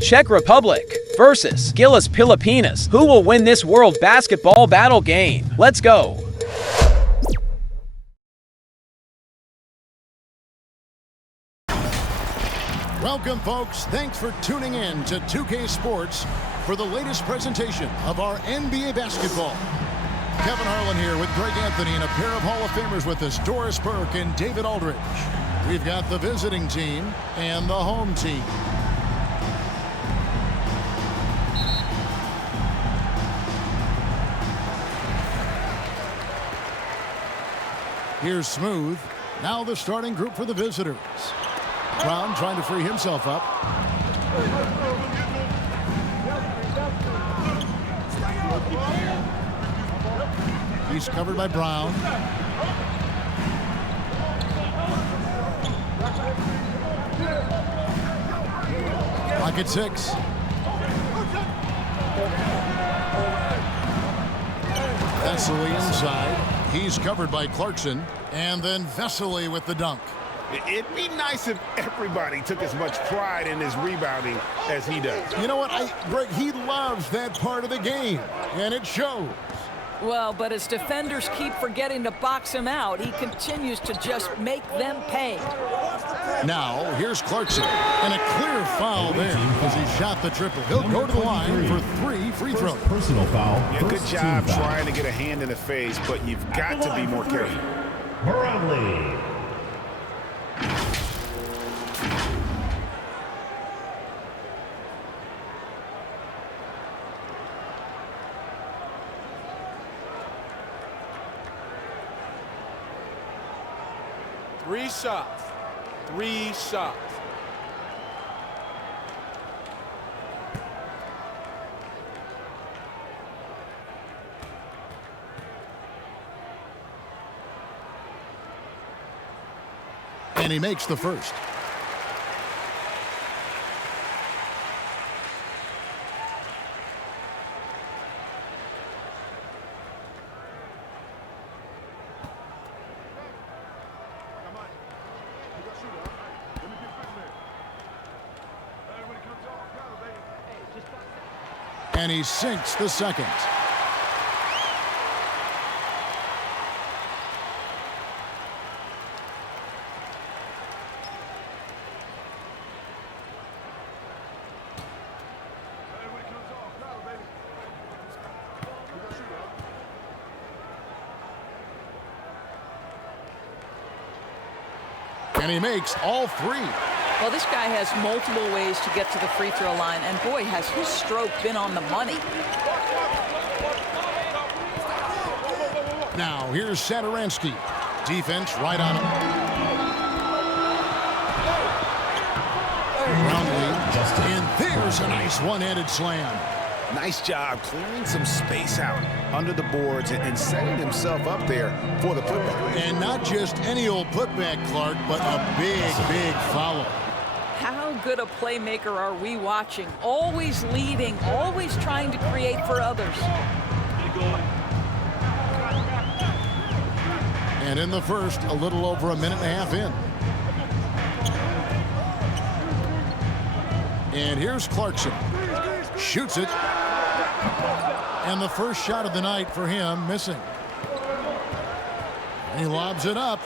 Czech Republic versus GILAS Pilipinas. Who will win this World Basketball Battle game? Let's go! Welcome, folks. Thanks for tuning in to 2K Sports for the latest presentation of our NBA basketball. Kevin Harlan here with Greg Anthony and a pair of Hall of Famers with us, Doris Burke and David Aldridge. We've got the visiting team and the home team. Here's Smooth. Now the starting group for the visitors. Brown trying to free himself up. He's covered by Brown. Pocket 6. Vesely inside. He's covered by Clarkson. And then Vesely with the dunk. It'd be nice if everybody took as much pride in his rebounding as he does. You know what, Greg, he loves that part of the game, and it shows. Well, but as defenders keep forgetting to box him out, he continues to just make them pay. Now, here's Clarkson, and a clear foul there as he shot the triple. He'll go to the line for 3 free throws. Personal foul. Yeah, good job trying to get a hand in the face, but you've got to be more careful. Brownlee. Three shots. And he makes the first. And he sinks the second. And he makes all 3. Well, this guy has multiple ways to get to the free throw line, and boy, has his stroke been on the money. Now, here's Satoransky. Defense right on him. Brownlee. And there's a nice one-handed slam. Nice job clearing some space out under the boards and setting himself up there for the putback. And not just any old putback, Clark, but a big follow. How good a playmaker are we watching? Always leading, always trying to create for others. And in the first, a little over a minute and a half in. And here's Clarkson. Shoots it. And the first shot of the night for him missing. And he lobs it up.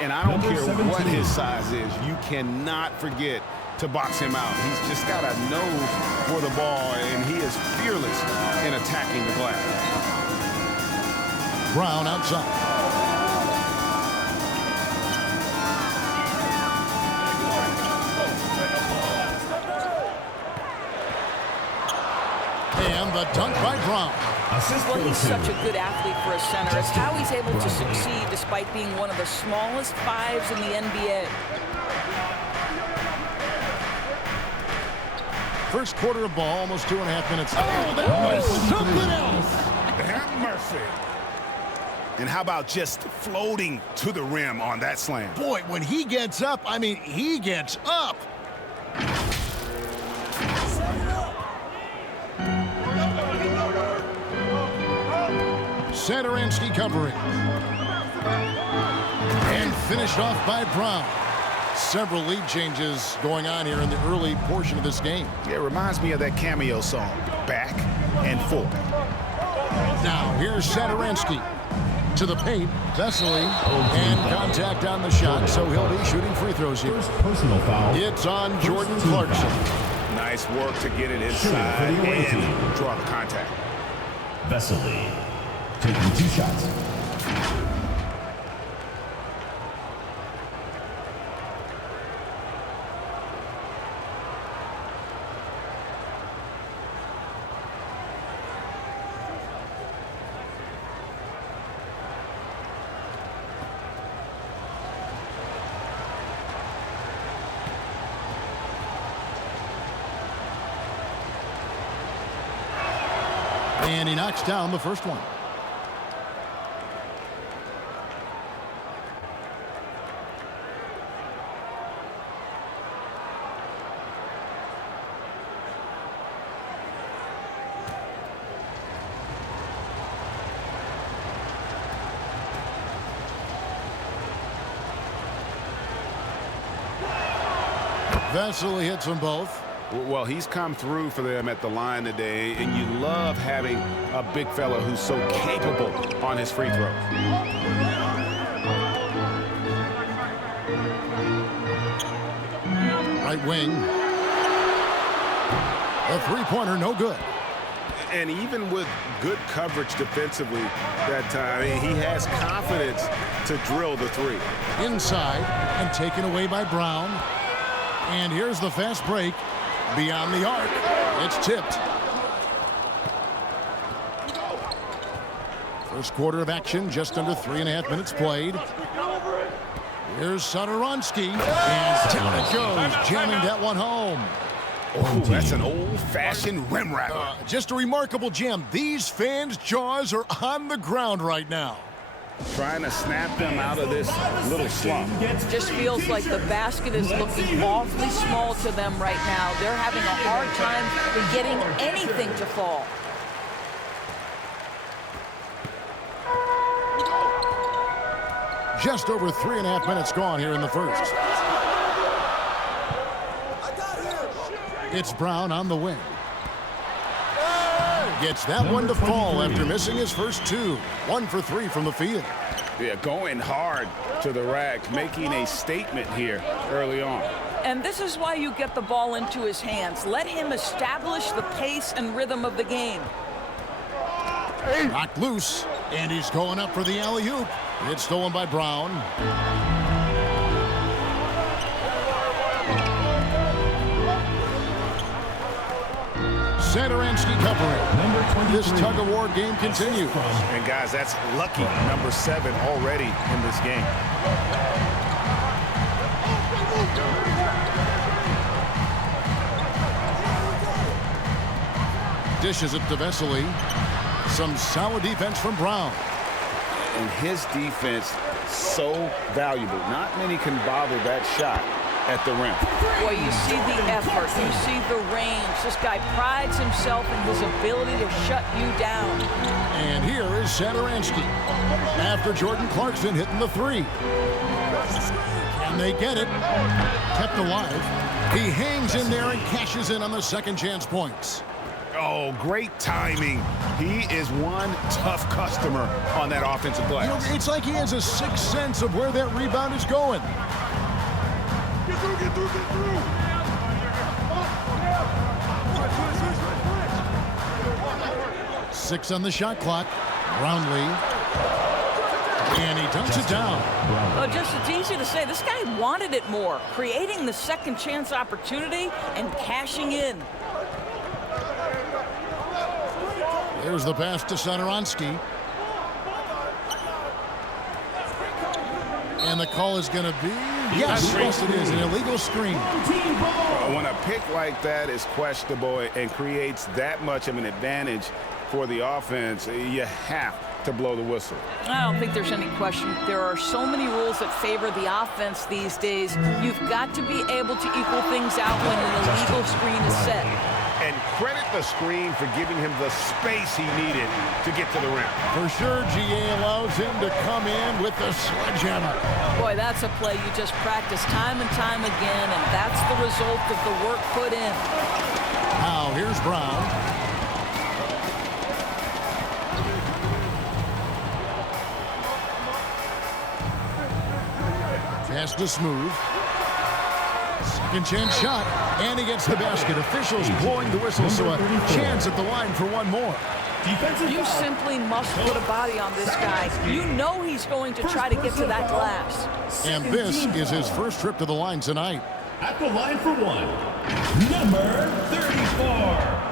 And I don't care what his size is, you cannot forget to box him out. He's just got a nose for the ball, and he is fearless in attacking the glass. Brown outside. And the dunk by Brown. Well, he's such a good athlete for a center. It's how he's able to succeed despite being one of the smallest 5s in the NBA. First quarter of ball, almost 2.5 minutes. Oh, that was something else. Have mercy. And how about just floating to the rim on that slam? Boy, when he gets up, I mean, he gets up. Satoransky covering. And finished off by Brown. Several lead changes going on here in the early portion of this game. It reminds me of that cameo song, Back and Forth. Now, here's Satoransky to the paint. Vesely, and contact on the shot, so he'll be shooting free throws here. First personal foul. It's on Jordan Clarkson. Nice work to get it inside and draw the contact. Vesely taking 2 shots. And he knocks down the first one. Vesely hits them both. Well, he's come through for them at the line today, and you love having a big fella who's so capable on his free throws. Right wing. A three-pointer, no good. And even with good coverage defensively that time, he has confidence to drill the three. Inside and taken away by Brown. And here's the fast break. Beyond the arc. It's tipped. First quarter of action, just under 3.5 minutes played. Here's Satoransky. And down it goes, jamming that one home. Oh, that's an old-fashioned rim rapper. Just a remarkable jam. These fans' jaws are on the ground right now. Trying to snap them out of this little slump. Just feels like the basket is looking awfully small to them right now. They're having a hard time getting anything to fall. Just over 3.5 minutes gone here in the first. It's Brown on the wing. Gets that one to fall after missing his first 2. 1 for 3 from the field. Yeah, going hard to the rack, making a statement here early on. And this is why you get the ball into his hands. Let him establish the pace and rhythm of the game. Knocked loose, and he's going up for the alley-oop. It's stolen by Brown. Satoransky covering. This tug-of-war game continues. And guys, that's lucky number 7 already in this game. Dishes it to Vesely. Some solid defense from Brown. And his defense so valuable. Not many can bother that shot at the rim. Boy, you see the effort, you see the range. This guy prides himself in his ability to shut you down. And here is Satoransky after Jordan Clarkson hitting the 3. And they get it. Kept alive. He hangs in there and cashes in on the second chance points. Oh, great timing. He is one tough customer on that offensive glass. You know, it's like he has a sixth sense of where that rebound is going. Get through. 6 on the shot clock. Brownlee. And he dunks it down. Well, just it's easy to say. This guy wanted it more. Creating the second chance opportunity and cashing in. Here's the pass to Satoransky. And the call is going to be, yes, it is, an illegal screen. When a pick like that is questionable and creates that much of an advantage for the offense, you have to blow the whistle. I don't think there's any question. There are so many rules that favor the offense these days. You've got to be able to equal things out when an illegal screen is set. And credit the screen for giving him the space he needed to get to the rim. For sure, GA allows him to come in with the sledgehammer. Boy, that's a play you just practice time and time again, and that's the result of the work put in. Now, here's Brown. Pass to Smooth. Second chance shot, and he gets the basket. Officials blowing the whistle, so a chance at the line for one more. You simply must put a body on this guy. You know he's going to try to get to that glass. And this is his first trip to the line tonight. At the line for one, number 34.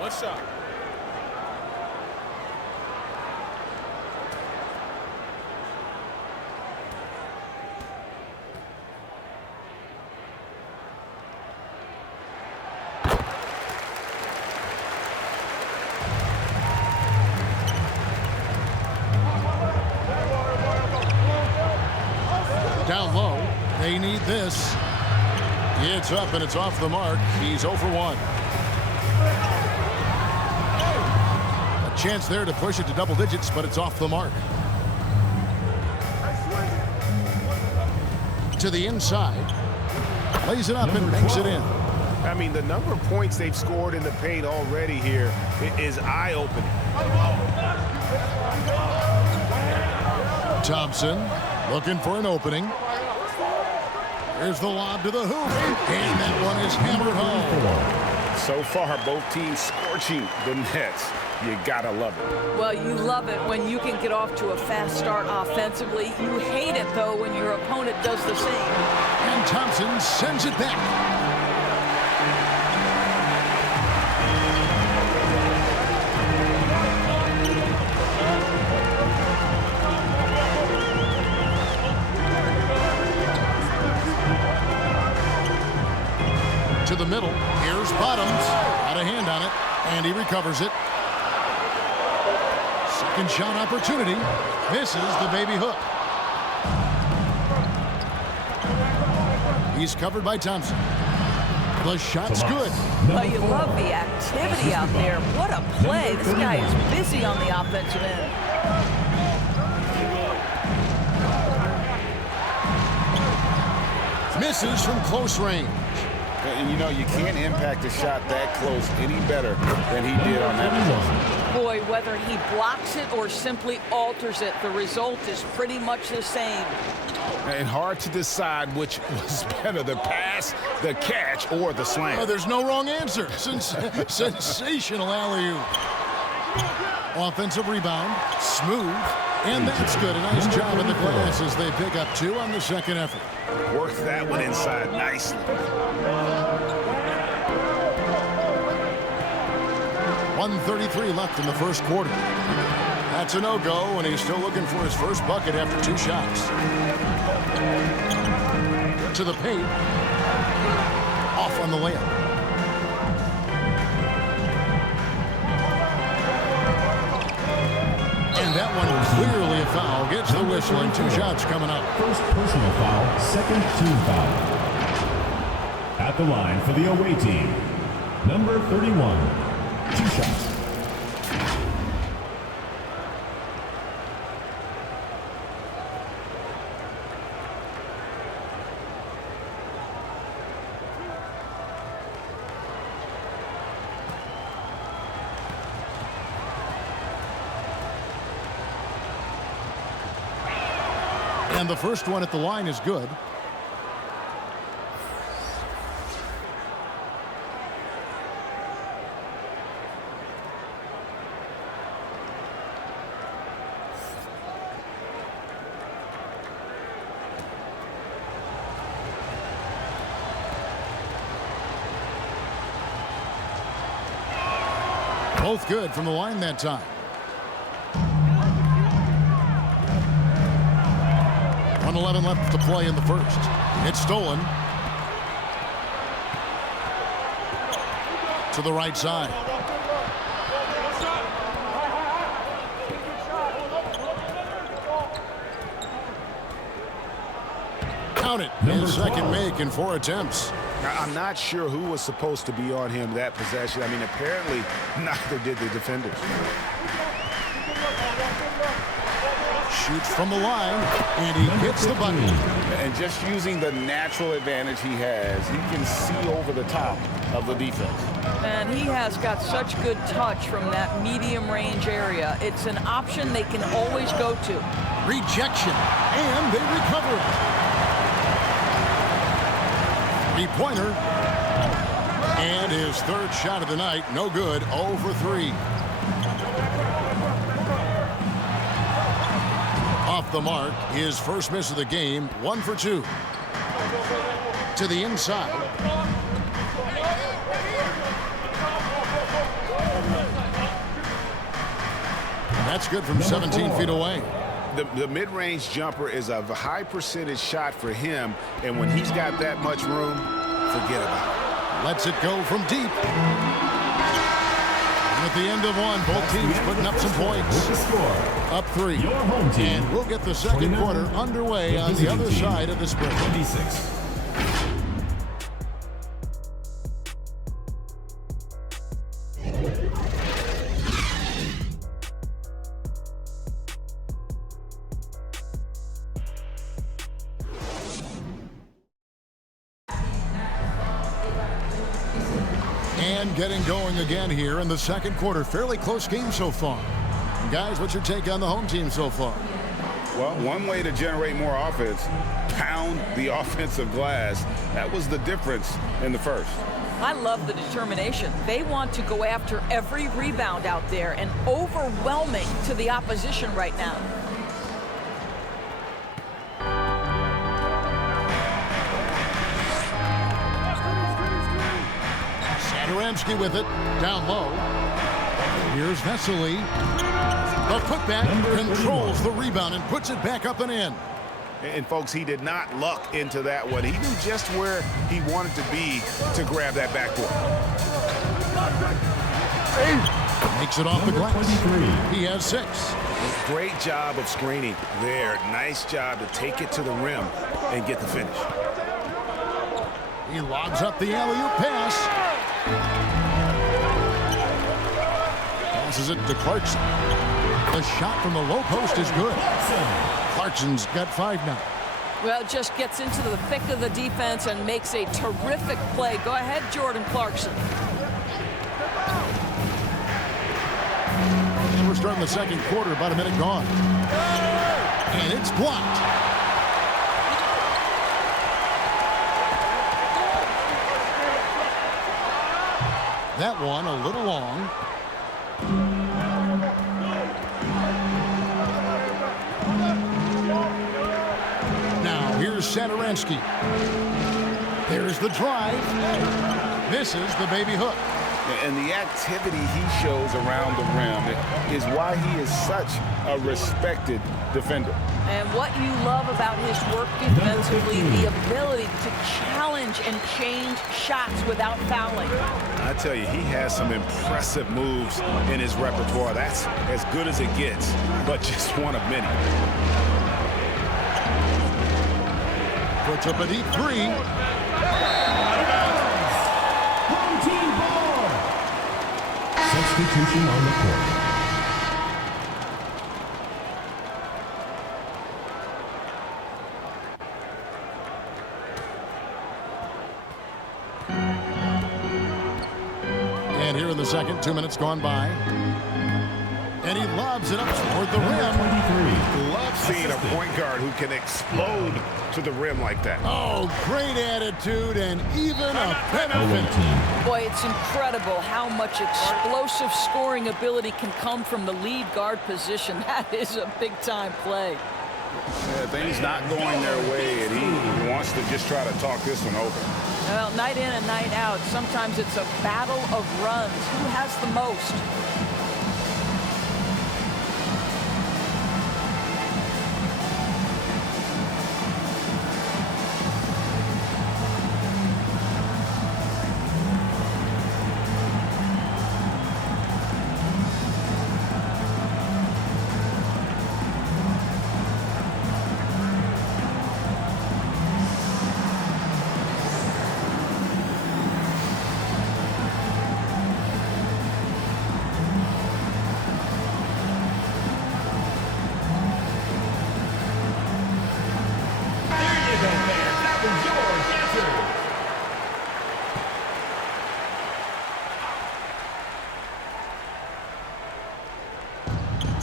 One shot. Down low, they need this. It's up and it's off the mark. He's 0 for 1. A chance there to push it to double digits, but it's off the mark. To the inside. Lays it up and banks it in. I mean, the number of points they've scored in the paint already here is eye-opening. Thompson looking for an opening. Here's the lob to the hoop. And that one is hammered home. So far, both teams scorching the nets. You gotta love it. Well, you love it when you can get off to a fast start offensively. You hate it, though, when your opponent does the same. And Thompson sends it back. To the middle. Here's Bottoms. Got a hand on it, and he recovers it. Second shot opportunity. Misses the baby hook. He's covered by Thompson. The shot's good. Well, you love the activity out there. What a play. This guy is busy on the offensive end. Misses from close range. And you know, you can't impact a shot that close any better than he did on that possession. Boy, whether he blocks it or simply alters it, the result is pretty much the same. And hard to decide which was better, the pass, the catch, or the slam. Oh, there's no wrong answer. Sensational alley-oop. Offensive rebound. Smooth. And that's good. A nice job in the glass as they pick up 2 on the second effort. Worked that one inside nicely. 1:33 left in the first quarter. That's a no-go, and he's still looking for his first bucket after 2 shots. To the paint. Off on the layup. And that one clearly a foul. Gets the whistle and 2 shots coming up. First personal foul, second team foul. At the line for the away team, number 31, 2 shots. And the first one at the line is good. Both good from the line that time. .11 left to play in the first. It's stolen. To the right side. Count it. His second make in 4 attempts. I'm not sure who was supposed to be on him that possession. I mean, apparently neither did the defenders. Shoots from the line, and he hits the button. And just using the natural advantage he has, he can see over the top of the defense. And he has got such good touch from that medium range area. It's an option they can always go to. Rejection, and they recover it. Three-pointer, and his third shot of the night, no good, 0 for 3. Off the mark, his first miss of the game, 1 for 2. To the inside. That's good from 17 feet away. The mid-range jumper is a high percentage shot for him, and when he's got that much room, forget about it. Lets it go from deep. And at the end of one, both teams putting up some points. With the score, Up 3. your home team. And we'll get the second 29, quarter underway on the visiting other team, side of this break. 26. And getting going again here in the second quarter. Fairly close game so far. Guys, what's your take on the home team so far? Well, one way to generate more offense, pound the offensive glass. That was the difference in the first. I love the determination. They want to go after every rebound out there and overwhelming to the opposition right now. Sadoramsky with it, down low. Here's Vesely. The putback controls the rebound and puts it back up and in. And folks, he did not luck into that one. He knew just where he wanted to be to grab that backboard. Makes it off the glass. 23. He has 6. Great job of screening there. Nice job to take it to the rim and get the finish. He lobs up the alley-oop pass. Passes it to Clarkson. The shot from the low post is good. Clarkson's got 5 now. Well, it just gets into the thick of the defense and makes a terrific play. Go ahead, Jordan Clarkson. And we're starting the second quarter, about a minute gone. And it's blocked. That one a little long. Now here's Sadoramsky. There's the drive. Misses the baby hook. And the activity he shows around the rim is why he is such a respected defender. And what you love about his work defensively, the ability to challenge and change shots without fouling. I tell you, he has some impressive moves in his repertoire. That's as good as it gets, but just one of many. Puts up a deep 3. Home team ball. Substitution on the court. And here in the second, 2 minutes gone by. And he lobs it up toward the rim. 23. Love seeing a point guard who can explode to the rim like that. Oh, great attitude and even a benefit. Boy, it's incredible how much explosive scoring ability can come from the lead guard position. That is a big-time play. Yeah, things not going their way, and he wants to just try to talk this one over. Well, night in and night out, sometimes it's a battle of runs. Who has the most?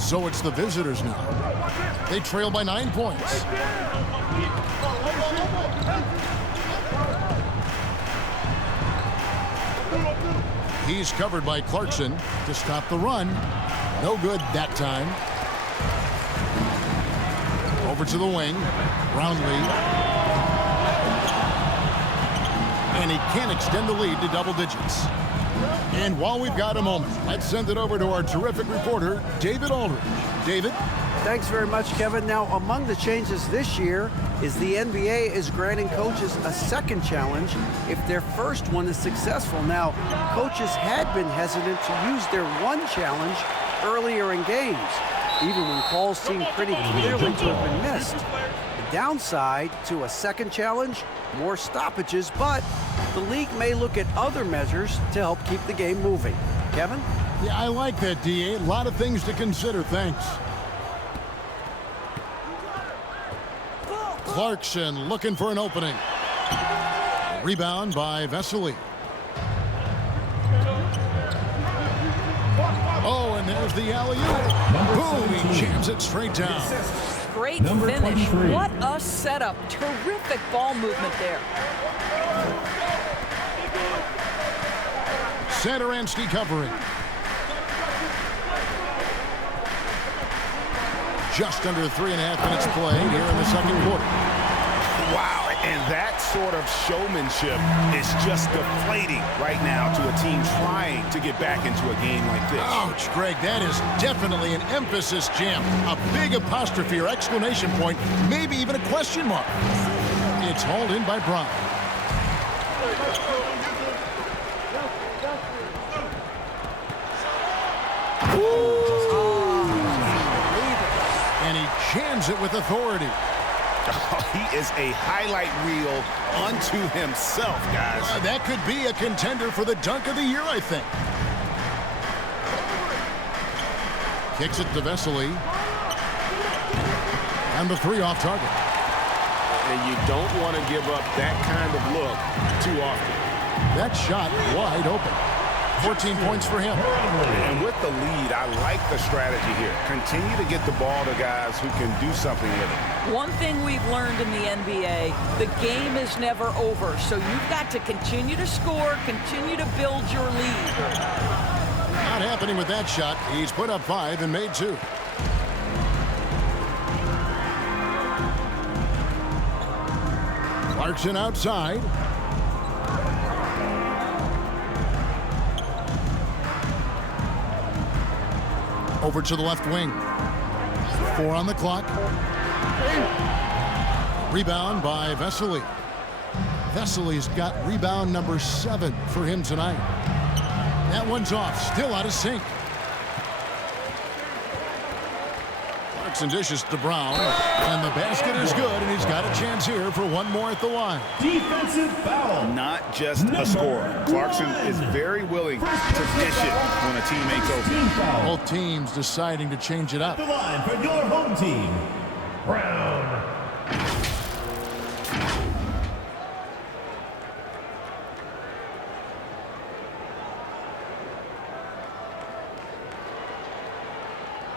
So it's the visitors now. They trail by 9 points. He's covered by Clarkson to stop the run. No good that time. Over to the wing. Brownlee. And he can't extend the lead to double digits. And while we've got a moment, let's send it over to our terrific reporter, David Aldridge. David? Thanks very much, Kevin. Now, among the changes this year is the NBA is granting coaches a second challenge if their first one is successful. Now, coaches had been hesitant to use their one challenge earlier in games, even when calls seemed pretty clearly to have been missed. The downside to a second challenge, more stoppages, but the league may look at other measures to help keep the game moving. Kevin? Yeah, I like that, D.A. A lot of things to consider. Thanks. Clarkson looking for an opening. Rebound by Vesely. Oh, and there's the alley-oop. Boom, he jams it straight down. Great finish. What a setup. Terrific ball movement there. Satoransky covering. Just under 3.5 minutes played here in the second quarter. Wow, and that sort of showmanship is just deflating right now to a team trying to get back into a game like this. Ouch, Greg, that is definitely an emphasis jam. A big apostrophe or exclamation point, maybe even a question mark. It's hauled in by Brown. And he jams it with authority. Oh, he is a highlight reel unto himself, guys. That could be a contender for the dunk of the year, I think. Kicks it to Vesely. And the three off target. And you don't want to give up that kind of look too often. That shot wide open. 14 points for him. And with the lead, I like the strategy here. Continue to get the ball to guys who can do something with it. One thing we've learned in the NBA, the game is never over. So you've got to continue to score, continue to build your lead. Not happening with that shot. He's put up 5 and made 2. Clarkson outside. Over to the left wing. 4 on the clock. Rebound by Vesely. Vesely's got rebound number 7 for him tonight. That one's off, still out of sync. Clarkson dishes to Brown, and the basket is good, and he's got a chance here for one more at the line. Defensive foul. Not just a scorer. Clarkson is very willing to dish it when a teammate's open. Both teams deciding to change it up. The line for your home team, Brown.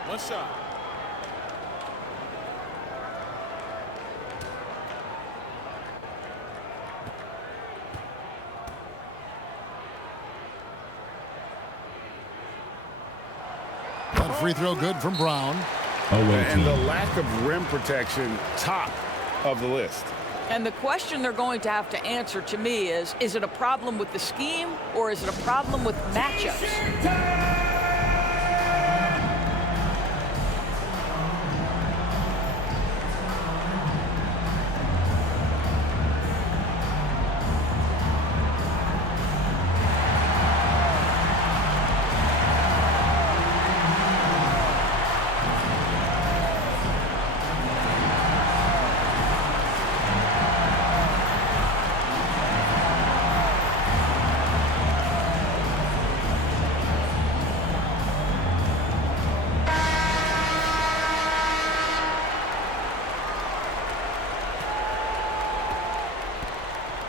One shot. That free throw good from Brown. And the lack of rim protection, top of the list. And the question they're going to have to answer to me is it a problem with the scheme or is it a problem with matchups?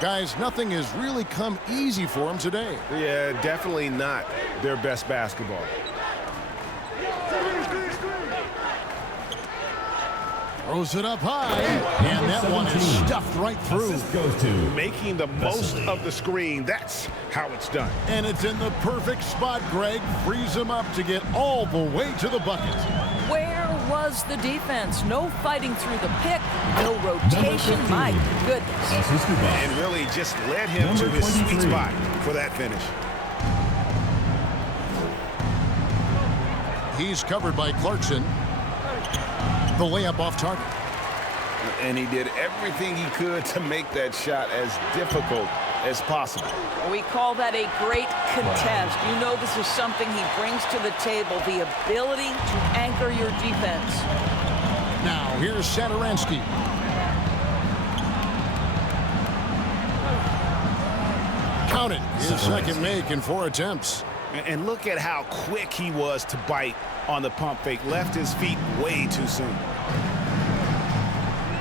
Guys, nothing has really come easy for them today. Yeah, definitely not their best basketball. Throws it up high, and that one is stuffed right through. Assist goes to Making the most of the screen. That's how it's done. And it's in the perfect spot, Greg. Frees him up to get all the way to the bucket. Where was the defense? No fighting through the pick, no rotation. My goodness. Assist to Bob. And really just led him Number to his 23. sweet spot for that finish. He's covered by Clarkson. The layup off target. And he did everything he could to make that shot as difficult as possible. We call that a great contest. You know this is something he brings to the table, the ability to anchor your defense. Now, here's Satoransky. Count it. His second make in 4 attempts. And look at how quick he was to bite on the pump fake. Left his feet way too soon.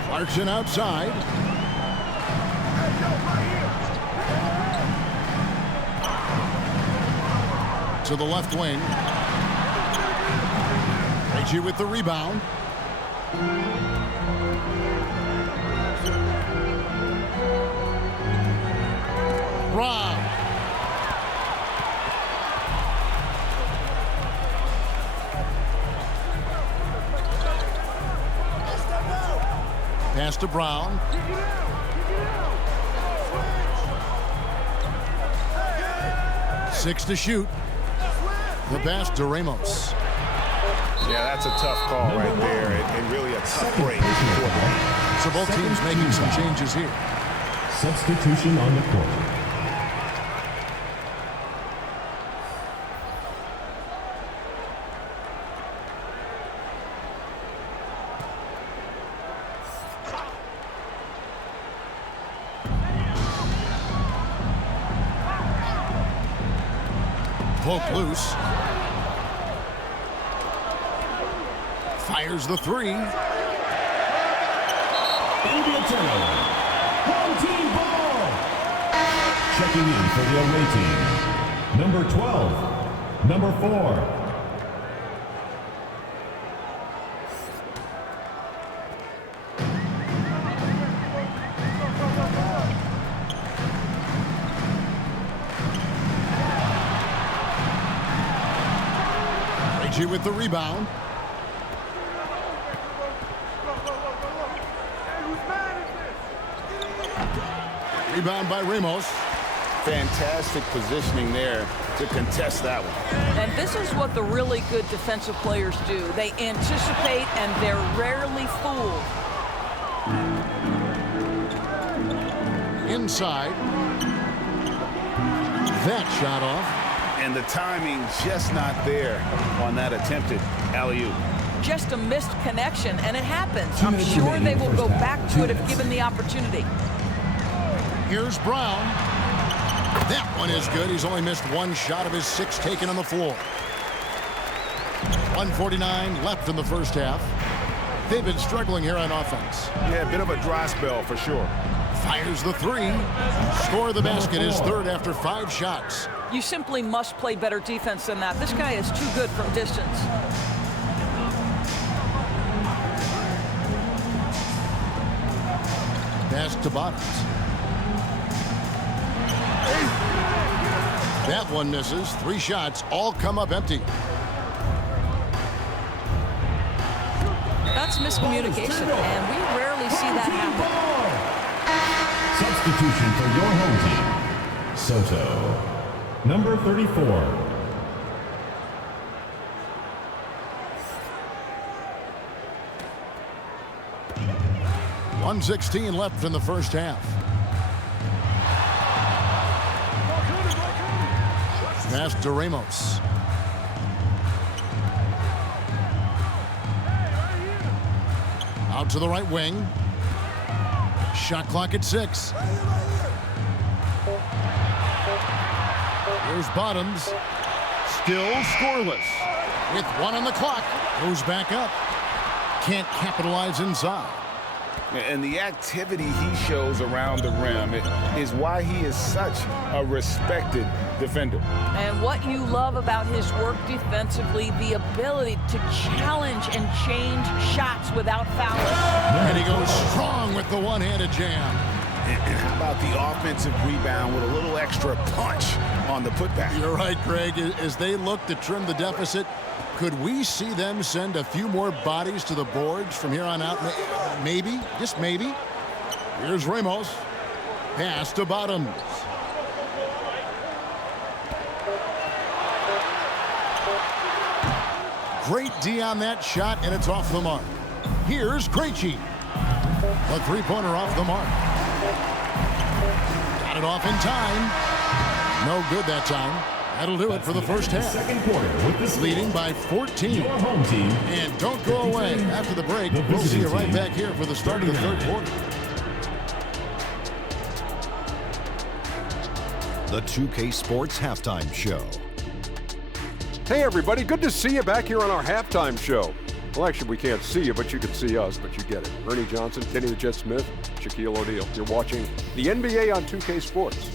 Clarkson outside. To the left wing. Reggie with the rebound. Rob. Pass to Brown. Six to shoot. The pass to Ramos. Yeah, that's a tough call right there, and really a tough break. So both teams making some changes here. Substitution on the court. Poke loose. Fires the three. It'll be a turnover. Home team ball. Checking in for the away team. Number 12. Number 4. With the rebound. Rebound by Ramos. Fantastic positioning there to contest that one. And this is what the really good defensive players do. They anticipate and they're rarely fooled. Inside. That shot off. And the timing just not there on that attempted alley-oop. Just a missed connection, and it happens. I'm sure they will go back to it if given the opportunity. Here's Brown. That one is good. He's only missed one shot of his 6 taken on the floor. 1:49 left in the first half. They've been struggling here on offense. Yeah, a bit of a dry spell for sure. Fires the three. Score the basket is third after 5 shots. You simply must play better defense than that. This guy is too good from distance. Pass to Bottoms. That one misses. 3 shots, all come up empty. That's miscommunication, and we rarely see that happen. Substitution for your home team. Soto. Number 34. .116 left in the first half. Pass to Ramos. Out to the right wing. Shot clock at 6. Here's Bottoms. Still scoreless. With 1 on the clock. Goes back up. Can't capitalize inside. And the activity he shows around the rim is why he is such a respected defender. And what you love about his work defensively, the ability to challenge and change shots without fouling. And he goes strong with the one-handed jam. And how about the offensive rebound with a little extra punch on the putback? You're right, Greg. As they look to trim the deficit, could we see them send a few more bodies to the boards from here on out? Maybe, just maybe. Here's Ramos. Pass to Bottoms. Great D on that shot, and it's off the mark. Here's Krejci. A three-pointer off the mark. Got it off in time. No good that time. That'll do it for the first half. Second quarter with this Leading by 14. Your home team. And don't go away. After the break, we'll see you right back here for the start of the third quarter. The 2K Sports Halftime Show. Hey everybody, good to see you back here on our halftime show. Well, actually, we can't see you, but you can see us, but you get it. Ernie Johnson, Kenny the Jet Smith, Shaquille O'Neal. You're watching the NBA on 2K Sports.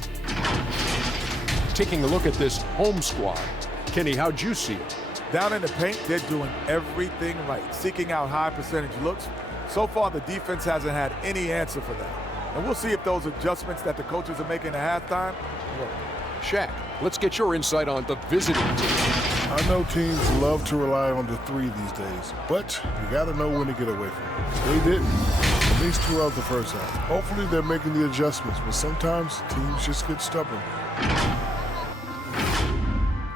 Taking a look at this home squad. Kenny, how'd you see it? Down in the paint, they're doing everything right, seeking out high percentage looks. So far, the defense hasn't had any answer for that. And we'll see if those adjustments that the coaches are making at halftime work. Shaq, let's get your insight on the visiting team. I know teams love to rely on the three these days, but you got to know when to get away from it. They didn't, at least throughout the first half. Hopefully they're making the adjustments, but sometimes teams just get stubborn.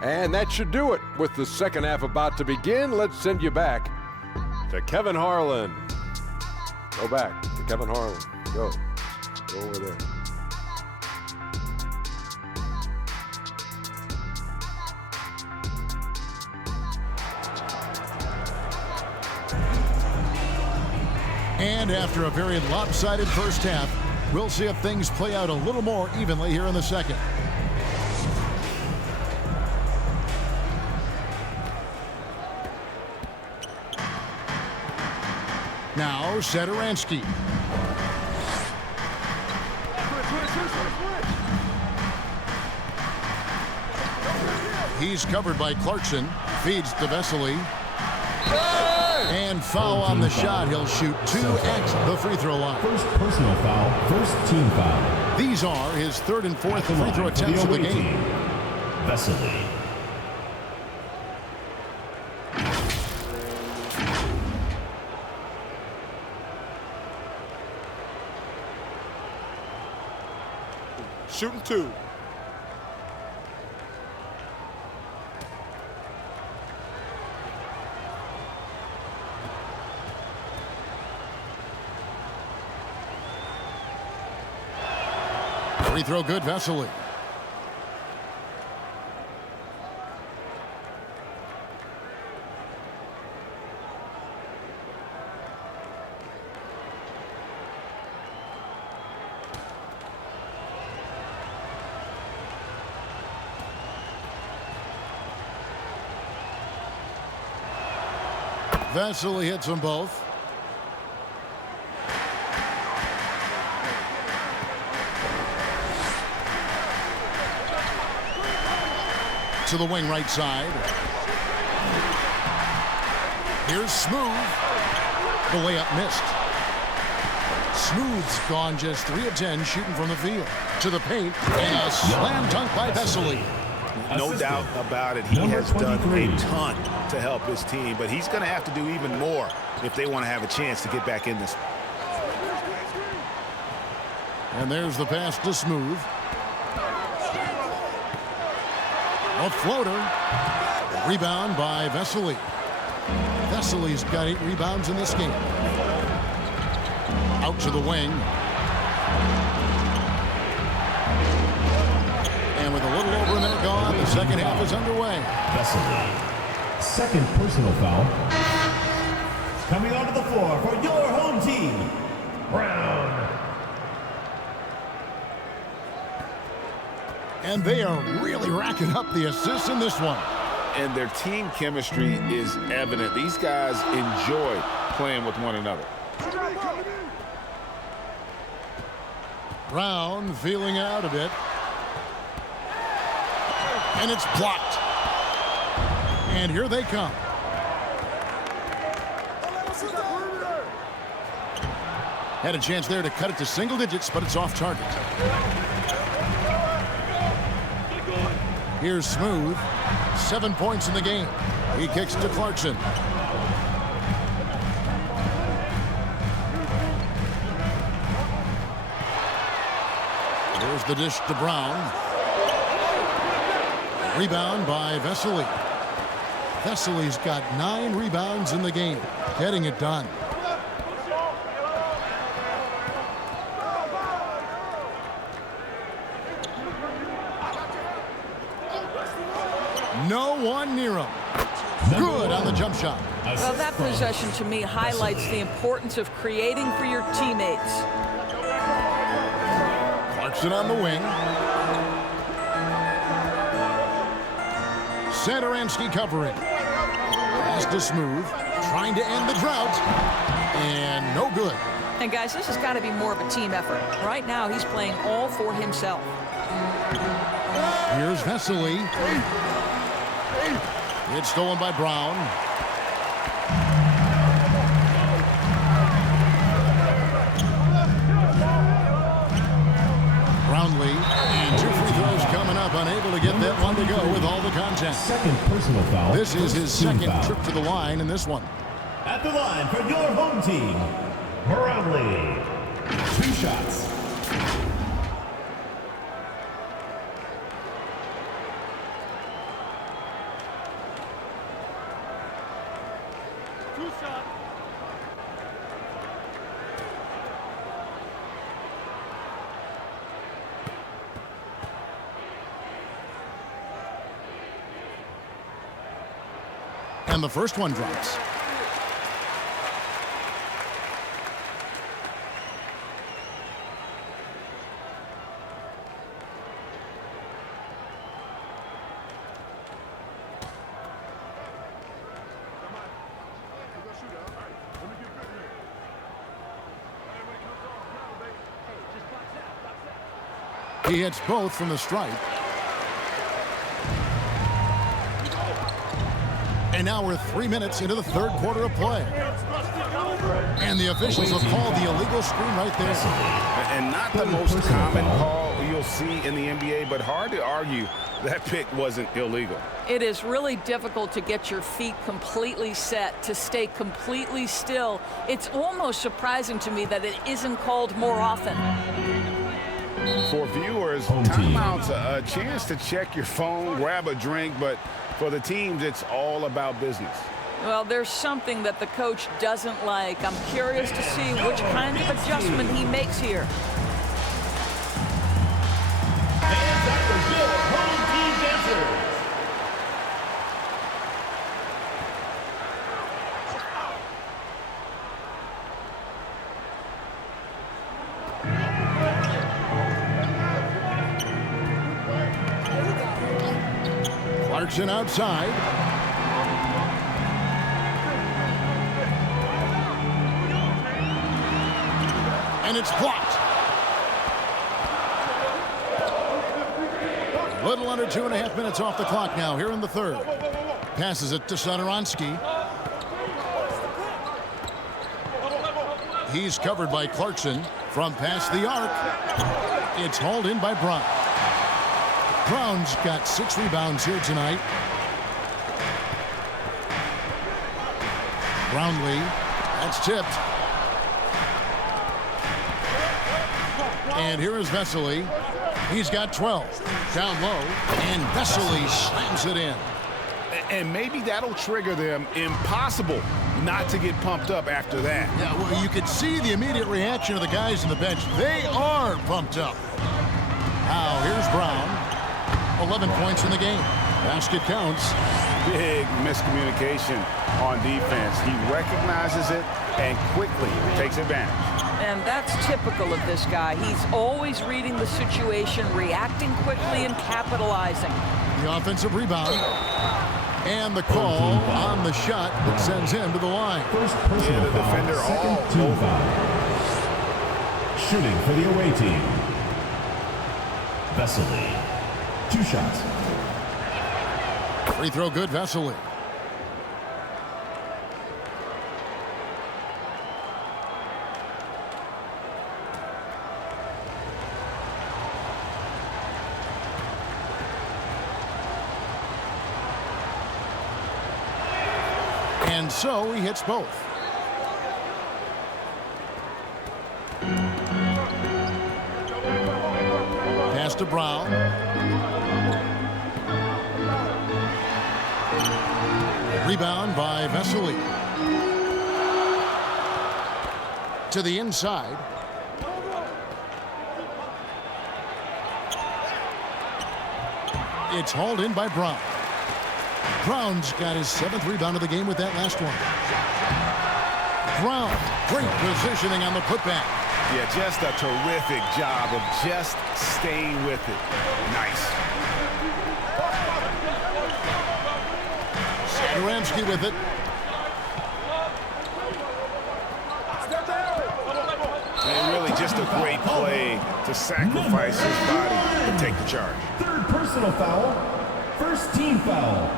And that should do it. With the second half about to begin, let's send you back to Kevin Harlan. Go back to Kevin Harlan. Go over there. And after a very lopsided first half, we'll see if things play out a little more evenly here in the second. Now, Satoransky. He's covered by Clarkson. Feeds to Vesely. And foul on the shot. He'll shoot 2 at the free throw line. First personal foul, first team foul. These are his third and fourth free throw attempts of the game. Vesely. Shooting 2. Free throw good, Vesely. Vesely hits them both. To the wing right side. Here's Smooth. The layup missed. Smooth's gone just 3 of 10 shooting from the field. To the paint, and a slam dunk by Vesely. No doubt about it. He has done a ton to help his team, but he's going to have to do even more if they want to have a chance to get back in this. And there's the pass to Smooth. A floater. Rebound by Vesely. Vesely's got 8 rebounds in this game. Out to the wing. And with a little over a minute gone, the second half is underway. Vesely. Second personal foul. Coming onto the floor for your home team, Brown. And they are really racking up the assists in this one. And their team chemistry is evident. These guys enjoy playing with one another. Brown feeling out a bit. And it's blocked. And here they come. Had a chance there to cut it to single digits, but it's off target. Here's Smooth. 7 points in the game. He kicks to Clarkson. Here's the dish to Brown. Rebound by Vesely. Vesely's got 9 rebounds in the game. Getting it done. No one near him. Good on the jump shot. Well, that possession to me highlights the importance of creating for your teammates. Clarkson on the wing. Satoransky covering. Pass to Smooth. Trying to end the drought. And no good. And guys, this has got to be more of a team effort. Right now, he's playing all for himself. Here's Vesely. It's stolen by Brown. Brownlee, and 2 free throws coming up, unable to get that one to go with all the contact. Second personal foul. This is his second trip to the line in this one. At the line for your home team, Brownlee. 2 shots. And the first one drops. He hits both from the stripe. And now we're 3 minutes into the third quarter of play. And the officials have called the illegal screen right there. And not the most common call you'll see in the NBA, but hard to argue that pick wasn't illegal. It is really difficult to get your feet completely set, to stay completely still. It's almost surprising to me that it isn't called more often. For viewers, timeout's a chance to check your phone, grab a drink, but for the teams, it's all about business. Well, there's something that the coach doesn't like. I'm curious to see which kind of adjustment he makes here. Fans at the door, home team dancers. Clarkson outside. And it's blocked. A little under 2.5 minutes off the clock now here in the third. Passes it to Satoransky. He's covered by Clarkson from past the arc. It's hauled in by Brown. Brown's got 6 rebounds here tonight. Brownlee, that's tipped. And here is Vesely. He's got 12. Down low, and Vesely slams it in. And maybe that'll trigger them. Impossible not to get pumped up after that. Yeah, well, you could see the immediate reaction of the guys on the bench. They are pumped up. Now, here's Brown. 11 points in the game. Basket counts. Big miscommunication on defense. He recognizes it and quickly takes advantage. And that's typical of this guy. He's always reading the situation, reacting quickly, and capitalizing. The offensive rebound. And the call on the shot that sends him to the line. First personal the defender foul, second team foul. Shooting for the away team, Vesely. 2 shots. Free throw good, Vesely. And so he hits both. Pass to Brown. Rebound by Vesely. To the inside. It's hauled in by Brown. Brown's got his 7th rebound of the game with that last one. Brown, great positioning on the putback. Yeah, just a terrific job of just staying with it. Nice. Ramsky with it. And really just a great play to sacrifice his body and take the charge. 3rd personal foul. 1st team foul.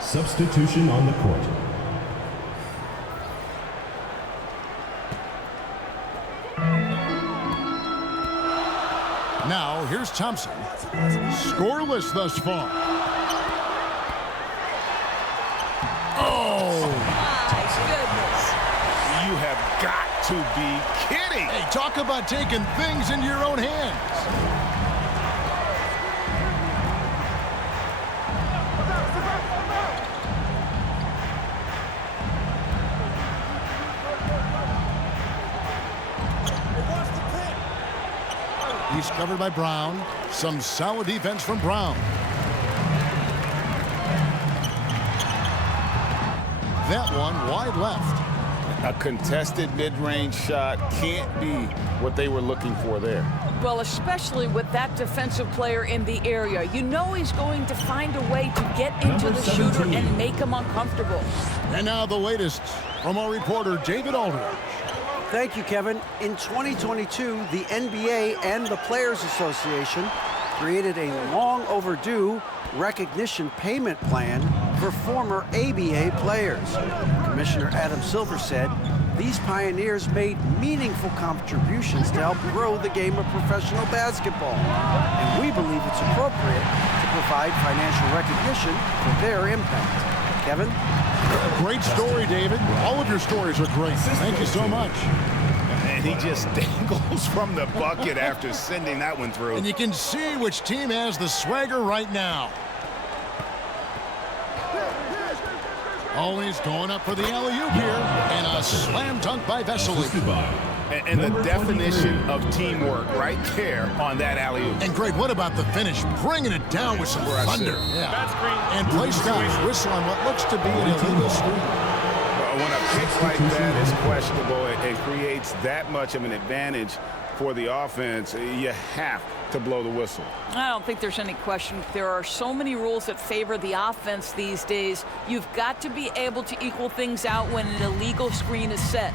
Substitution on the court. Now, here's Thompson. Scoreless thus far. Oh! My goodness. You have got to be kidding. Hey, talk about taking things into your own hands. He's covered by Brown. Some solid defense from Brown. That one wide left. A contested mid-range shot can't be what they were looking for there. Well, especially with that defensive player in the area. You know he's going to find a way to get into the shooter and make him uncomfortable. And now the latest from our reporter, David Aldridge. Thank you, Kevin. In 2022, the NBA and the Players Association created a long overdue recognition payment plan for former ABA players. Commissioner Adam Silver said these pioneers made meaningful contributions to help grow the game of professional basketball. And we believe it's appropriate to provide financial recognition for their impact. Kevin? Great story, David. All of your stories are great. Thank you so much. And he just dangles from the bucket after sending that one through. And you can see which team has the swagger right now. Always going up for the alley-oop here. And a slam dunk by Vesely. And the definition of teamwork right there on that alley-oop. And Greg, what about the finish? Bringing it down with some thunder. Yeah. And play stops. Whistle on what looks to be an illegal screen. When a pick like that is questionable and creates that much of an advantage for the offense, you have to blow the whistle. I don't think there's any question. There are so many rules that favor the offense these days. You've got to be able to equal things out when an illegal screen is set.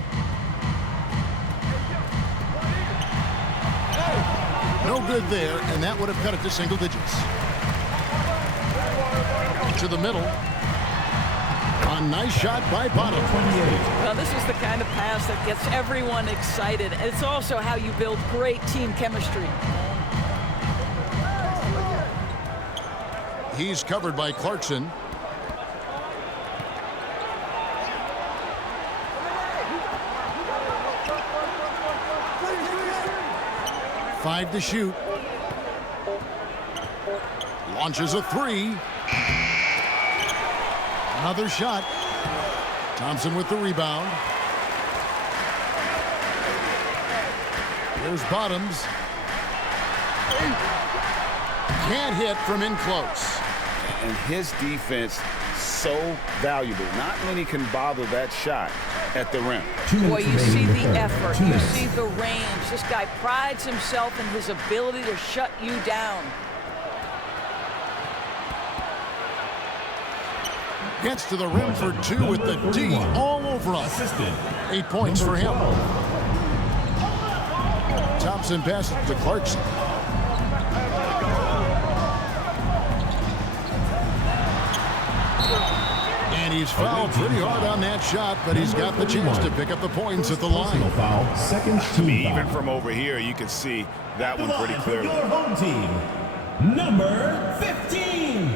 No good there, and that would have cut it to single digits. To the middle. A nice shot by Bottom. Well, this is the kind of pass that gets everyone excited. It's also how you build great team chemistry. He's covered by Clarkson. Five to shoot. Launches a three. Another shot. Thompson with the rebound. Here's Bottoms. Can't hit from in close. And his defense so valuable. Not many can bother that shot at the rim. Boy, you see the effort. You see the range. This guy prides himself in his ability to shut you down. Gets to the rim for two with the D all over us. 8 points for him. Thompson passes to Clarkson. He's fouled pretty hard on that shot, but he's got the chance to pick up the points at the line. Foul, second team Even foul. from over here, you can see that one pretty clearly. Your home team, number 15.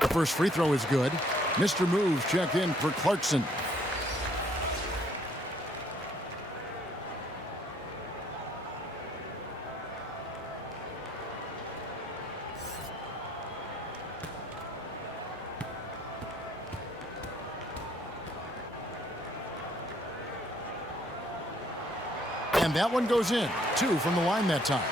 The first free throw is good. Mr. Moves checked in for Clarkson. And that one goes in. 2 from the line that time.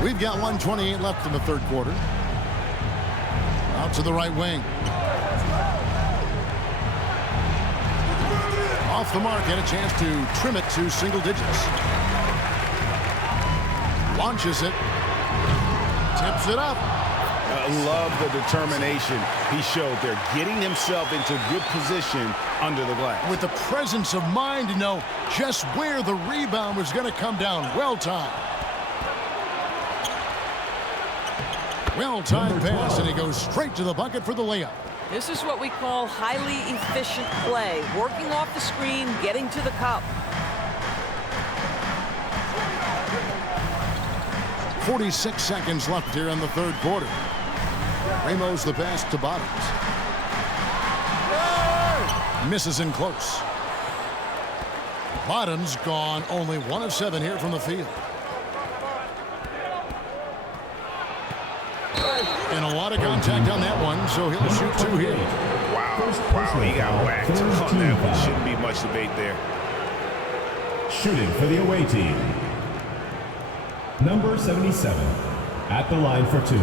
We've got 1:28 left in the third quarter. Out to the right wing. Off the mark and a chance to trim it to single digits. Launches it. Tips it up. I love the determination he showed there, getting himself into good position under the glass. With the presence of mind to know just where the rebound was going to come down. Well timed. Well-timed pass, and he goes straight to the bucket for the layup. This is what we call highly efficient play. Working off the screen, getting to the cup. 46 seconds left here in the third quarter. Ramos the pass to Bottoms. Misses in close. Bottoms gone only 1 of 7 here from the field. And a lot of contact on that one, so he'll shoot 2 here. Wow, he got whacked on that one. Shouldn't be much debate there. Shooting for the away team, number 77, at the line for 2.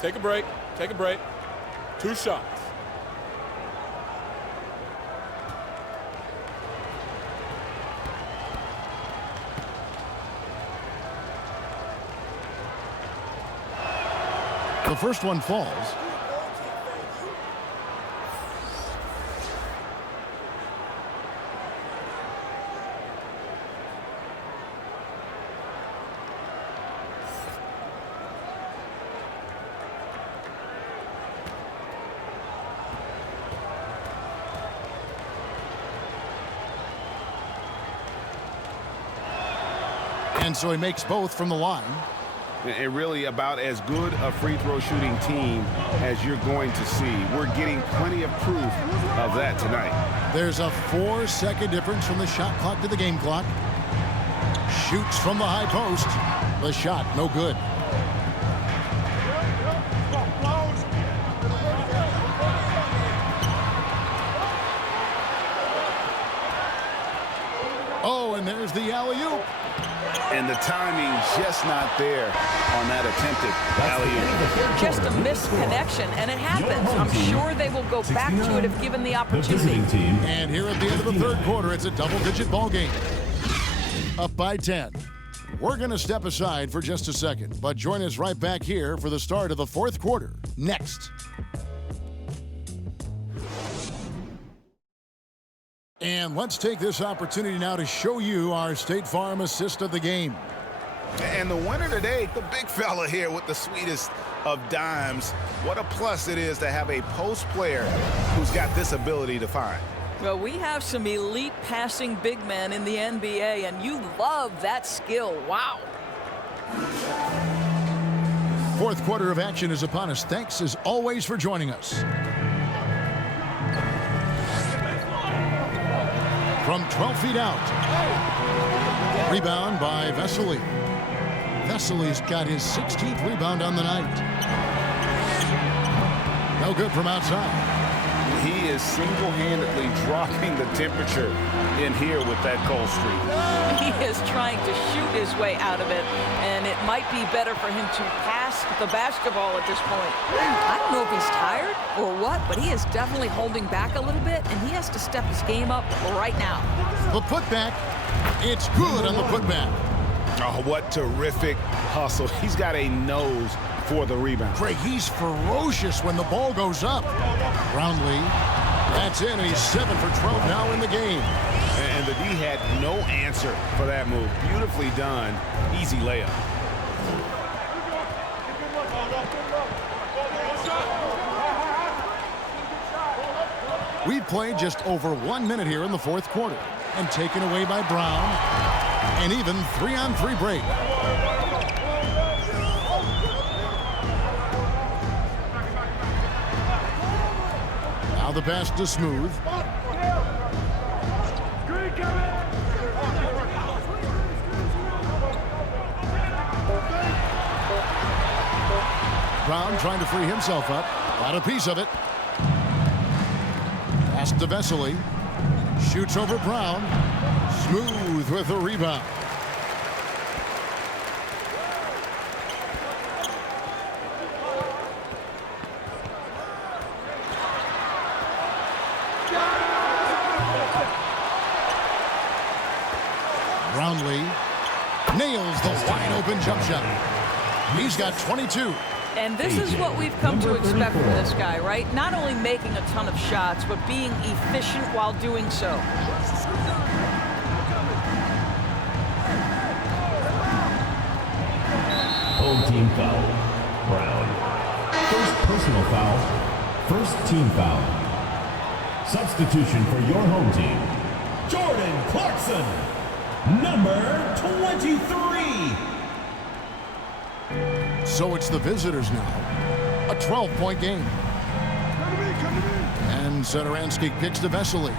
Take a break. Take a break. 2 shots. The first one falls. And so he makes both from the line. And really about as good a free throw shooting team as you're going to see. We're getting plenty of proof of that tonight. There's a 4-second difference from the shot clock to the game clock. Shoots from the high post. The shot, no good. Oh, and there's the alley-oop. And the timing just not there on that attempted alley-oop. Just a missed connection, and it happens. I'm sure they will go back to it if given the opportunity. And here at the end of the third quarter, it's a double-digit ball game. Up by 10. We're going to step aside for just a second, but join us right back here for the start of the fourth quarter. Next. And let's take this opportunity now to show you our State Farm assist of the game. And the winner today, the big fella here with the sweetest of dimes. What a plus it is to have a post player who's got this ability to find. Well, we have some elite passing big men in the NBA, and you love that skill. Wow. Fourth quarter of action is upon us. Thanks as always for joining us. From 12 feet out. Rebound by Vesely. Vesely's got his 16th rebound on the night. No good from outside. he is single-handedly dropping the temperature in here with that cold streak. He is trying to shoot his way out of it, and it might be better for him to pass the basketball at this point. I don't know if he's tired or what, but he is definitely holding back a little bit, and he has to step his game up right now. The putback, it's good on the putback. Oh, what terrific hustle. He's got a nose for the rebound. Greg, he's ferocious when the ball goes up. Brownlee, that's in, and he's 7 for 12 now in the game. And the D had no answer for that move. Beautifully done. Easy layup. We've played just over 1 minute here in the fourth quarter, and taken away by Brown, and even 3-on-3 break. Now the pass to Smooth. Brown trying to free himself up. Got a piece of it. Pass to Vesely. Shoots over Brown. Smooth with the rebound. Brownlee nails the wide open jump shot. He's got 22. And this is what we've come to expect from this guy, right? Not only making a ton of shots, but being efficient while doing so. Home team foul. Brown. First personal foul. First team foul. Substitution for your home team. Jordan Clarkson. Number 23. So it's the visitors now. A 12-point game. And Satoransky kicks to Vesely.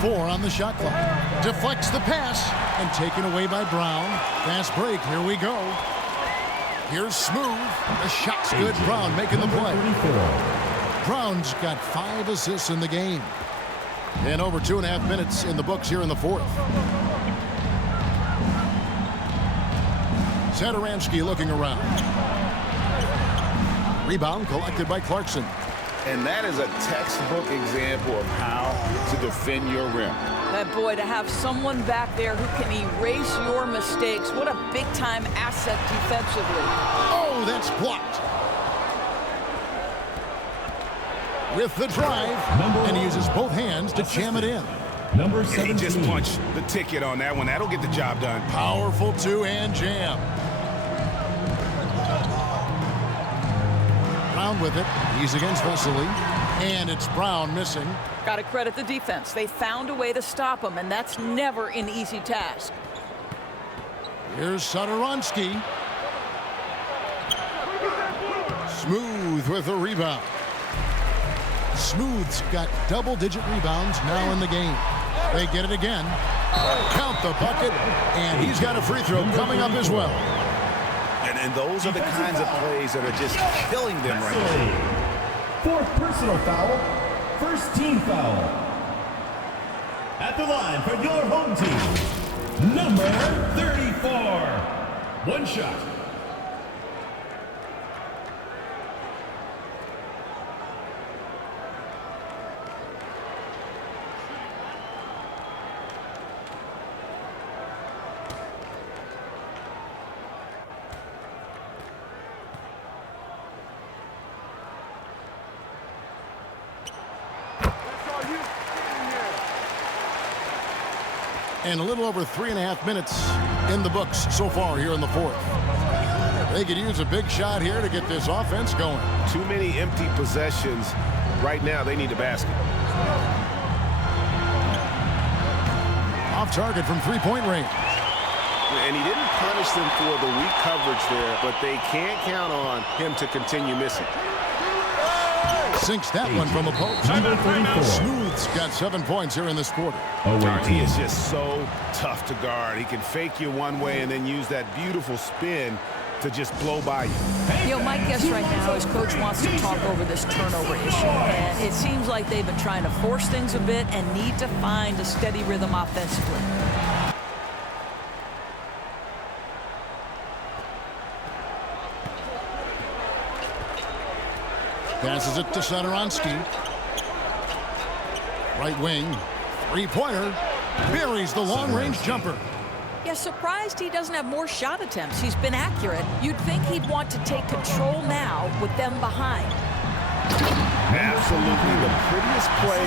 4 on the shot clock. Deflects the pass and taken away by Brown. Fast break. Here we go. Here's Smooth. The shot's good. Brown making the play. Brown's got 5 assists in the game. And over 2.5 minutes in the books here in the fourth. Satoransky looking around. Rebound collected by Clarkson. And that is a textbook example of how to defend your rim. That boy, to have someone back there who can erase your mistakes, what a big-time asset defensively. Oh, that's blocked. With the drive, and he uses both hands to jam it in. Number 17. He just punched the ticket on that one. That'll get the job done. Powerful two-hand jam. Brown with it. He's against Vesely. And it's Brown missing. Got to credit the defense. They found a way to stop him, and that's never an easy task. Here's Satoransky. Smooth with the rebound. Smooth's got double-digit rebounds now in the game. They get it again. Count the bucket, and he's got a free throw coming up as well. And those are the kinds of plays that are just killing them right now. 4th personal foul. First team foul. At the line for your home team, number 34. One shot. And a little over 3.5 minutes in the books so far here in the fourth. They could use a big shot here to get this offense going. Too many empty possessions. Right now, they need a basket. Off target from three-point range. And he didn't punish them for the weak coverage there, but they can't count on him to continue missing. Sinks that one from the post. Smooth's got 7 points here in this quarter. He is just so tough to guard. He can fake you one way and then use that beautiful spin to just blow by you. You know, my guess right now is Coach wants to talk over this turnover issue. And it seems like they've been trying to force things a bit and need to find a steady rhythm offensively. Passes it to Sadaransky. Right wing, three-pointer, buries the long-range jumper. Yeah, surprised he doesn't have more shot attempts. He's been accurate. You'd think he'd want to take control now with them behind. Absolutely the prettiest play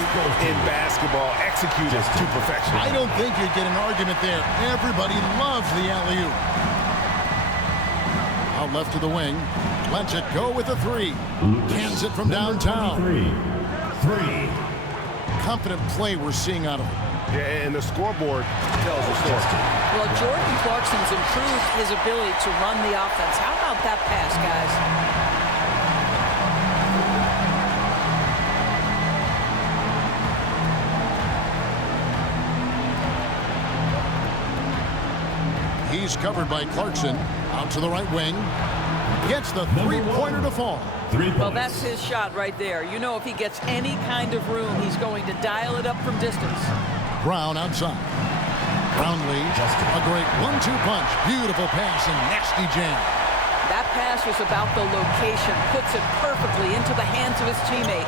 in basketball, executed to perfection. I don't think you'd get an argument there. Everybody loves the alley-oop. Out left to the wing. Lets it go with a three. Cans it from downtown. Three. Confident play we're seeing out of him. Yeah, and the scoreboard tells the story. Well, Jordan Clarkson's improved his ability to run the offense. How about that pass, guys? He's covered by Clarkson. Out to the right wing. Gets the three-pointer to fall. Well, that's his shot right there. You know, if he gets any kind of room, he's going to dial it up from distance. Brown outside. Brownlee, a great 1-2 punch. Beautiful pass and nasty jam. That pass was about the location. Puts it perfectly into the hands of his teammate.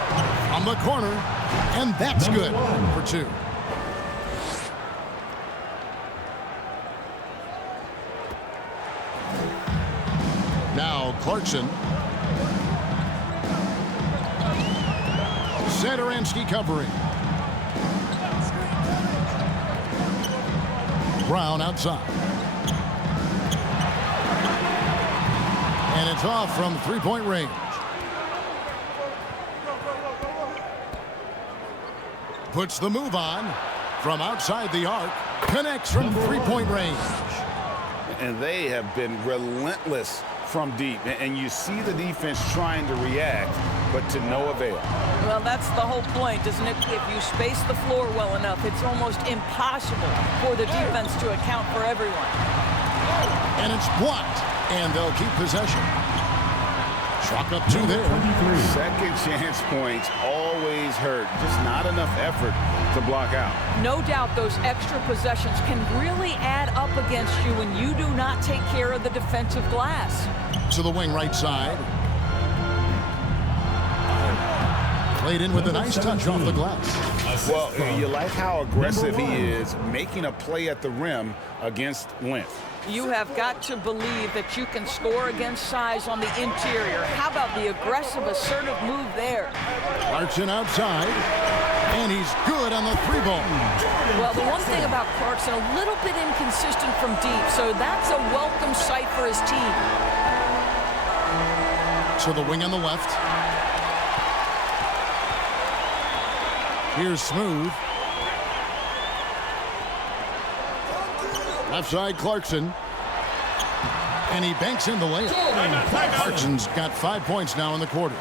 On the corner, and that's good for two. Now Clarkson. Sadaransky covering. Brown outside. And it's off from three-point range. Puts the move on from outside the arc. Connects from three-point range. And they have been relentless from deep. And you see the defense trying to react, but to no avail. Well, that's the whole point, isn't it? If you space the floor well enough, it's almost impossible for the defense to account for everyone. And it's blocked, and they'll keep possession. Chalk up two there. Second chance points always hurt. Just not enough effort to block out. No doubt those extra possessions can really add up against you when you do not take care of the defensive glass. To the wing right side. Played in with a nice touch off the glass. Well, you like how aggressive he is making a play at the rim against length. You have got to believe that you can score against size on the interior. How about the aggressive, assertive move there? Clarkson outside, and he's good on the three ball. Well, the one thing about Clarkson, a little bit inconsistent from deep, so that's a welcome sight for his team. To the wing on the left. Here's Smooth. Left side, Clarkson. And he banks in the layup. Clarkson's got 5 points now in the quarter.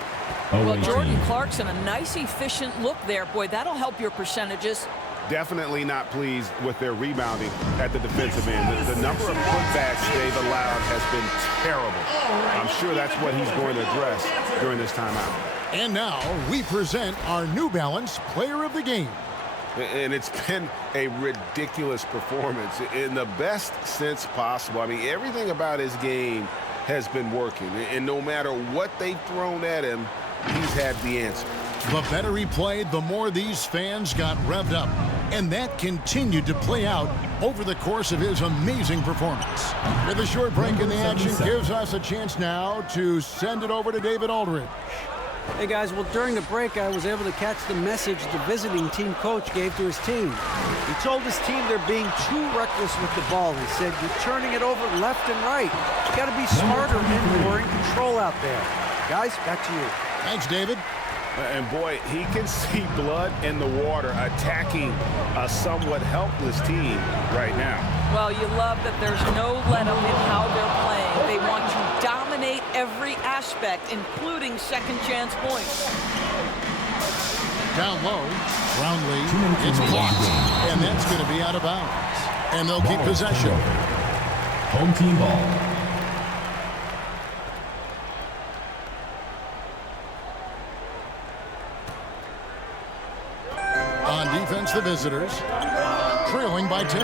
Well, Jordan Clarkson, a nice, efficient look there. Boy, that'll help your percentages. Definitely not pleased with their rebounding at the defensive end. The number of putbacks they've allowed has been terrible. I'm sure that's what he's going to address during this timeout. And now we present our New Balance Player of the Game. And it's been a ridiculous performance in the best sense possible. I mean, everything about his game has been working. And no matter what they've thrown at him, he's had the answer. The better he played, the more these fans got revved up. And that continued to play out over the course of his amazing performance. With a short break in the action, gives us a chance now to send it over to David Aldridge. Hey guys, well during the break I was able to catch the message the visiting team coach gave to his team. He told his team they're being too reckless with the ball. He said, you're turning it over left and right. You got to be smarter and more in control out there. Guys, back to you. Thanks, David. And boy, he can see blood in the water attacking a somewhat helpless team right now. Well, you love that there's no let-up in how they're playing. They want to dominate every aspect, including second chance points. Down low, Brownlee, it's blocked, and that's going to be out of bounds. And they'll keep possession. Home team ball. against the visitors, trailing by 10.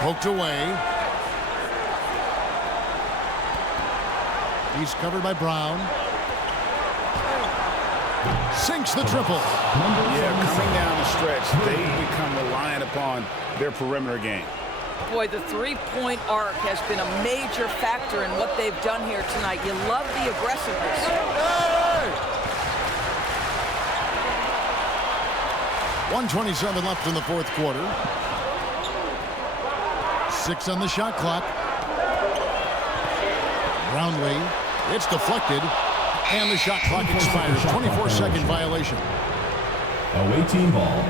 Poked away. He's covered by Brown. Sinks the triple. Yeah, coming down the stretch, they become reliant upon their perimeter game. Boy, the three-point arc has been a major factor in what they've done here tonight. You love the aggressiveness. 1:27 left in the fourth quarter. 6 on the shot clock. Brownlee. It's deflected. And the shot clock expires. 24-second violation. Away team ball.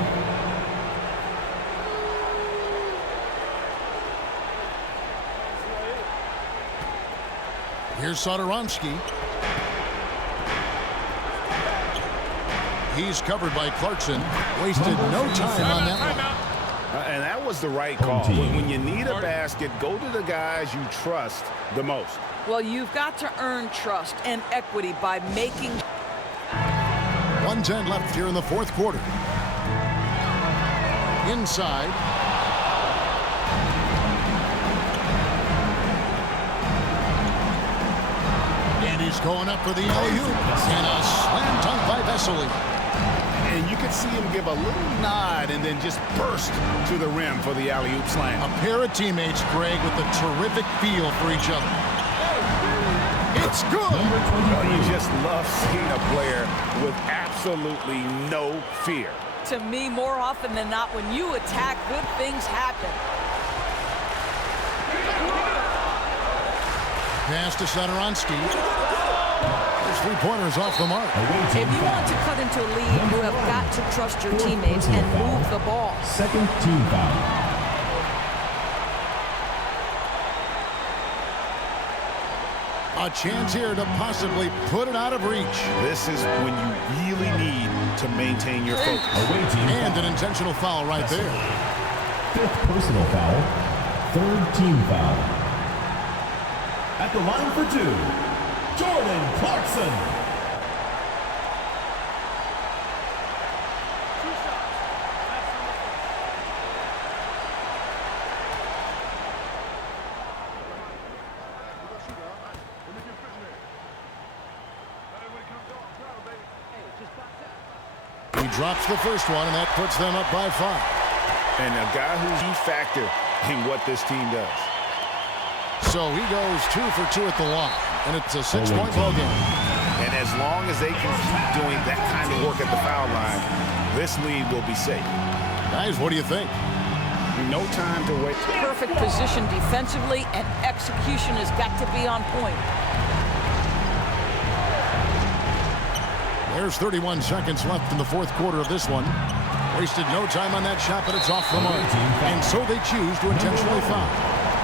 Here's Satoransky. He's covered by Clarkson. Wasted no time on that one. And that was the right call. When you need a basket, go to the guys you trust the most. Well, you've got to earn trust and equity by making... 1:10 left here in the fourth quarter. Inside. And he's going up for the alley-oop. And a slam dunk by Vesely. And you can see him give a little nod and then just burst to the rim for the alley-oop slam. A pair of teammates, Greg, with a terrific feel for each other. It's good. Oh, you just love seeing a player with absolutely no fear. To me, more often than not, when you attack, good things happen. Pass to Satoransky. His three-pointers off the mark. If you want to cut into a lead, you have got to trust your teammates and move the ball. Second team foul. A chance here to possibly put it out of reach. This is when you really need to maintain your focus. And an intentional foul right there. Fifth personal foul. Third team foul. At the line for two, Jordan Clarkson. He drops the first one, and that puts them up by 5. And a guy who's a factor in what this team does. So he goes 2 for 2 at the line, and it's a 6-point ball game. And as long as they can keep doing that kind of work at the foul line, this lead will be safe. Guys, what do you think? No time to wait. Perfect position defensively, and execution has got to be on point. There's 31 seconds left in the fourth quarter of this one. Wasted no time on that shot, but it's off the mark. And so they choose to intentionally foul.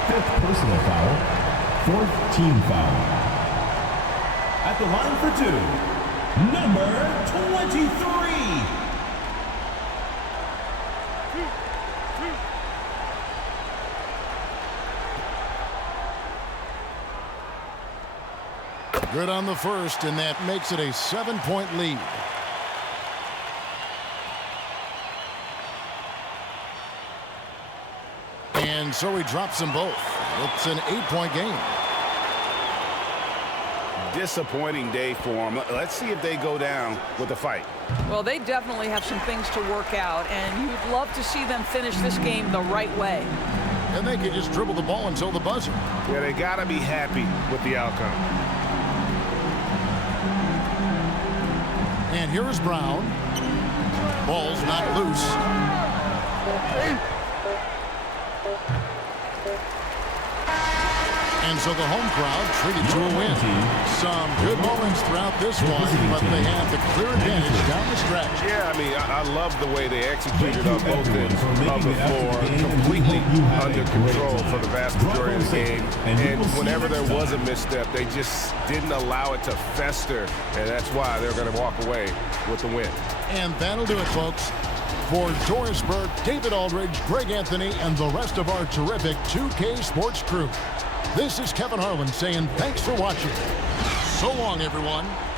Fifth personal foul. Fourth team foul. At the line for two, number 23. Good on the first, and that makes it a 7-point lead. And so he drops them both. It's an 8-point game. Disappointing day for them. Let's see if they go down with a fight. Well, they definitely have some things to work out, and you'd love to see them finish this game the right way. And they can just dribble the ball until the buzzer. Yeah, they got to be happy with the outcome. And here is Brown. Ball's not loose. And so the home crowd treated to a win. Some good moments throughout this one, but they have the clear advantage down the stretch. Yeah, I mean, I love the way they executed on both ends of the floor, completely under control for the vast majority of the game. And whenever there was a misstep, they just didn't allow it to fester, and that's why they're going to walk away with the win. And that'll do it, folks. For Doris Burke, David Aldridge, Greg Anthony, and the rest of our terrific 2K Sports crew, this is Kevin Harlan saying thanks for watching. So long, everyone.